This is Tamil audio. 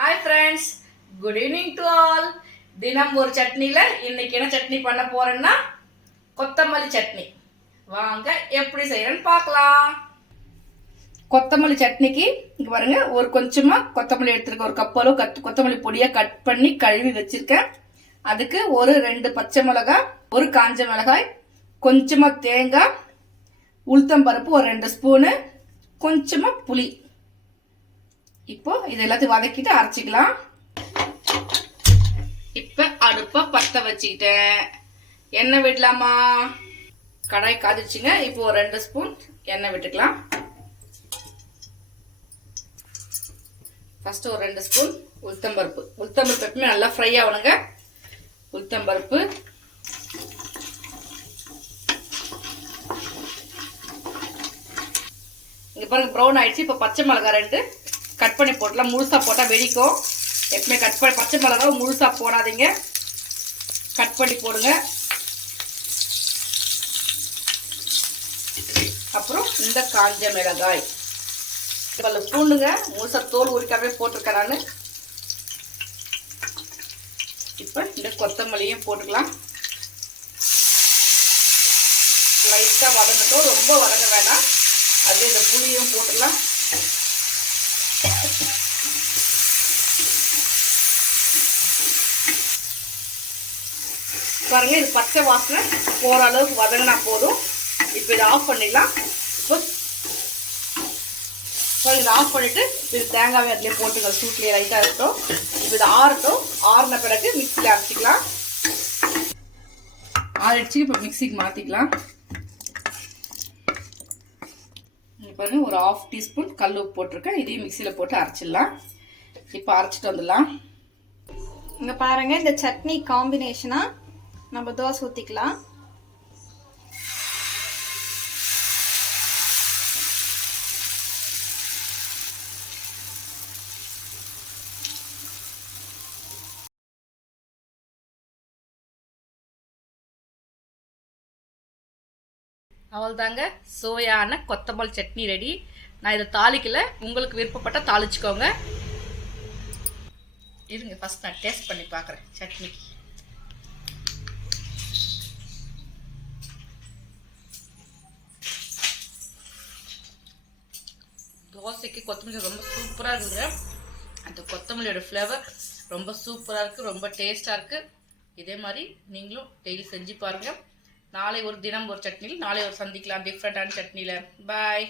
Hi friends, good evening to all. தினம் ஒரு சட்னில இன்னைக்கு என்ன சட்னி பண்ண போறேன்னா கொத்தமல்லி சட்னி. வாங்க எப்படி செய்யறேன்னு பார்க்கலாம். கொத்தமல்லி சட்னிக்கு இங்க பாருங்க ஒரு கொஞ்சமா கொத்தமல்லி எடுத்துருக்கேன். ஒரு கப் அளவு கொத்தமல்லி பொடியா கட் பண்ணி கழுவி வச்சிருக்கேன். அதுக்கு ஒரு 2 பச்சை மிளகாய், ஒரு காஞ்ச மிளகாய், கொஞ்சமா தேங்காய், உளுத்தம் பருப்பு ஒரு 2 ஸ்பூனு, கொஞ்சமா புளி. இப்போ இது எல்லாத்தையும் வதக்கிட்டு அரைச்சிக்கலாம். இப்ப அடுப்ப பத்த வச்சுக்கிட்டேன். எண்ணெய் விடலாமா? கடாய் காதிச்சுங்க. இப்போ ஒரு 2 ஸ்பூன் எண்ணெய் விட்டுக்கலாம். ஃபர்ஸ்ட் ஒரு 2 ஸ்பூன் உளுத்தம்பருப்பு. உளுத்தம்பருப்பு எப்பவுமே நல்லா ஃப்ரை ஆகணுங்க. உளுத்தம்பருப்பு, இங்க பாருங்க ப்ரௌன் ஆயிடுச்சு. இப்ப பச்சை மிளகாய் 2 கட் பண்ணி போட்டலாம். முழுசா போட்டா வெடிக்கும். எப்பவுமே கட் பண்ணி பச்சை மிளகாய் முழுசா போடாதீங்க, கட் பண்ணி போடுங்க. அப்புறம் இந்த காஞ்ச மிளகாய் பூண்டுங்க, முழுசா தோல் உரிக்காவே போட்டிருக்கேன் நான். இப்ப இந்த கொத்தமல்லியும் போட்டுக்கலாம். லைட்டா வதங்கட்டும், ரொம்ப வதங்க வேணாம். அது இந்த புளியும் போட்டுக்கலாம். பாருங்க, இது பச்சை வாசனை போற அளவுக்கு வதங்கினா போதும். இப்போ இதை ஆஃப் பண்ணிடலாம். இப்போ இதை ஆஃப் பண்ணிட்டு இது தேங்காய் அதிலே போட்டுங்க. சூட்லேயே லைட்டாக இருக்கட்டும். இப்போ இதை ஆறட்டும். ஆறின பிறகு மிக்சியில் அரைச்சிக்கலாம். ஆறிடுச்சு. இப்போ மிக்சிக்கு மாற்றிக்கலாம். பாருங்க, ஒரு 1/2 டீஸ்பூன் கல் உப்பு போட்டிருக்கேன். இதையும் மிக்சியில் போட்டு அரைச்சிடலாம். இப்போ அரைச்சிட்டு வந்துடலாம். இங்கே பாருங்க, இந்த சட்னி காம்பினேஷனா நம்ம தோசை ஊற்றிக்கலாம். அவ்வளோதாங்க, சோயான கொத்தமல்லி சட்னி ரெடி. நான் இதை தாளிக்கல, உங்களுக்கு விருப்பப்பட்ட தாளிச்சுக்கோங்க. இருங்க, ஃபர்ஸ்ட் நான் டேஸ்ட் பண்ணி பார்க்குறேன் சட்னிக்கு. தோசைக்கு கொத்தமல்லி ரொம்ப சூப்பராக இருக்குங்க. அந்த கொத்தமல்லியோட ஃப்ளேவர் ரொம்ப சூப்பராக இருக்குது, ரொம்ப டேஸ்ட்டாக இருக்குது. இதே மாதிரி நீங்களும் டெய்லி செஞ்சு பாருங்கள். நாளை ஒரு தினம் ஒரு சட்னியில் நாளை ஒரு சந்திக்கலாம் டிஃப்ரெண்டான சட்னியில். பாய்.